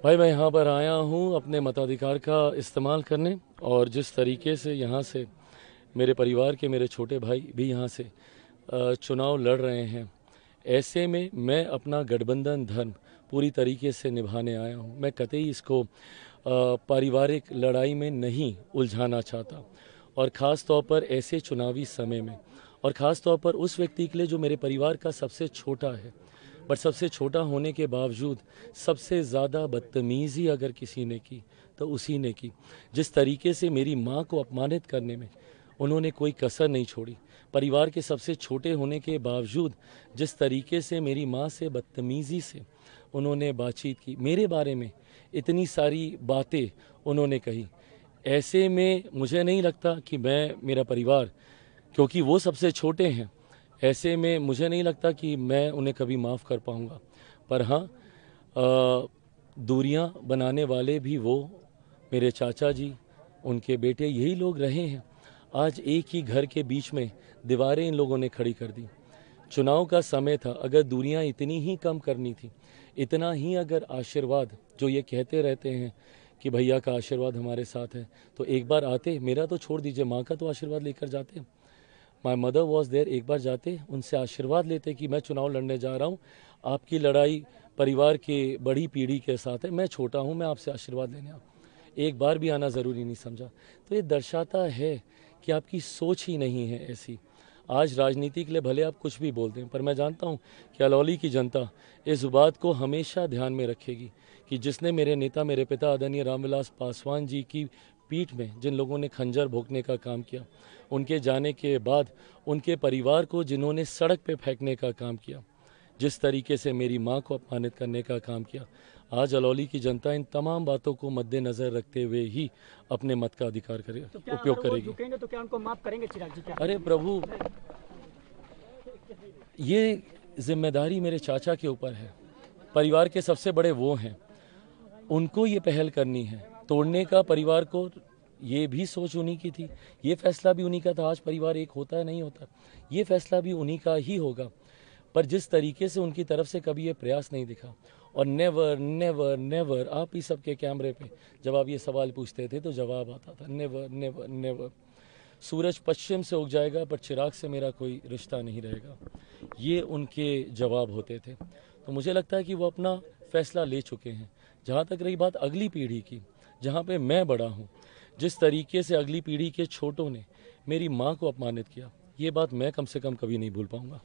भाई मैं यहाँ पर आया हूँ अपने मताधिकार का इस्तेमाल करने, और जिस तरीके से यहाँ से मेरे परिवार के मेरे छोटे भाई भी यहाँ से चुनाव लड़ रहे हैं, ऐसे में मैं अपना गठबंधन धर्म पूरी तरीके से निभाने आया हूँ। मैं कतई इसको पारिवारिक लड़ाई में नहीं उलझाना चाहता, और ख़ास तौर पर ऐसे चुनावी समय में, और ख़ास तौर पर उस व्यक्ति के लिए जो मेरे परिवार का सबसे छोटा है। बट सबसे छोटा होने के बावजूद सबसे ज़्यादा बदतमीज़ी अगर किसी ने की तो उसी ने की। जिस तरीके से मेरी माँ को अपमानित करने में उन्होंने कोई कसर नहीं छोड़ी। परिवार के सबसे छोटे होने के बावजूद जिस तरीके से मेरी माँ से बदतमीज़ी से उन्होंने बातचीत की, मेरे बारे में इतनी सारी बातें उन्होंने कही, ऐसे में मुझे नहीं लगता कि मैं, मेरा परिवार, क्योंकि वो सबसे छोटे हैं, ऐसे में मुझे नहीं लगता कि मैं उन्हें कभी माफ़ कर पाऊँगा। पर हाँ, दूरियां बनाने वाले भी वो मेरे चाचा जी, उनके बेटे, यही लोग रहे हैं। आज एक ही घर के बीच में दीवारें इन लोगों ने खड़ी कर दी। चुनाव का समय था, अगर दूरियां इतनी ही कम करनी थी, इतना ही अगर आशीर्वाद, जो ये कहते रहते हैं कि भैया का आशीर्वाद हमारे साथ है, तो एक बार आते, मेरा तो छोड़ दीजिए, माँ का तो आशीर्वाद लेकर जाते। माई मदर वॉज देयर, एक बार जाते, उनसे आशीर्वाद लेते कि मैं चुनाव लड़ने जा रहा हूँ, आपकी लड़ाई परिवार के बड़ी पीढ़ी के साथ है, मैं छोटा हूँ, मैं आपसे आशीर्वाद लेने आऊँ। एक बार भी आना ज़रूरी नहीं समझा। तो ये दर्शाता है कि आपकी सोच ही नहीं है ऐसी। आज राजनीति के लिए भले आप कुछ भी बोलते हैं, पर मैं जानता हूँ कि अलौली की जनता इस बात को हमेशा ध्यान में रखेगी कि जिसने मेरे नेता, मेरे पिता आदरणीय रामविलास पासवान जी की पीठ में जिन लोगों ने खंजर भोंकने का काम किया, उनके जाने के बाद उनके परिवार को जिन्होंने सड़क पे फेंकने का काम किया, जिस तरीके से मेरी माँ को अपमानित करने का काम किया, आज अलौली की जनता इन तमाम बातों को मद्देनज़र रखते हुए ही अपने मत का अधिकार उपयोग करेगी। झुकेंगे तो क्या उनको माफ करेंगे चिराग जी? क्या अरे प्रभु, ये जिम्मेदारी मेरे चाचा के ऊपर है। परिवार के सबसे बड़े वो हैं, उनको ये पहल करनी है तोड़ने का परिवार को। ये भी सोच उन्हीं की थी, ये फैसला भी उन्हीं का था। आज परिवार एक होता है, नहीं होता, ये फैसला भी उन्हीं का ही होगा। पर जिस तरीके से उनकी तरफ से कभी ये प्रयास नहीं दिखा, और नेवर नेवर नेवर, आप ही सबके कैमरे पे जब आप ये सवाल पूछते थे तो जवाब आता था, नेवर नेवर नेवर। सूरज पश्चिम से उग जाएगा पर चिराग से मेरा कोई रिश्ता नहीं रहेगा, ये उनके जवाब होते थे। तो मुझे लगता है कि वो अपना फैसला ले चुके हैं। जहाँ तक रही बात अगली पीढ़ी की, जहाँ पे मैं बड़ा हूँ, जिस तरीके से अगली पीढ़ी के छोटों ने मेरी माँ को अपमानित किया, ये बात मैं कम से कम कभी नहीं भूल पाऊँगा।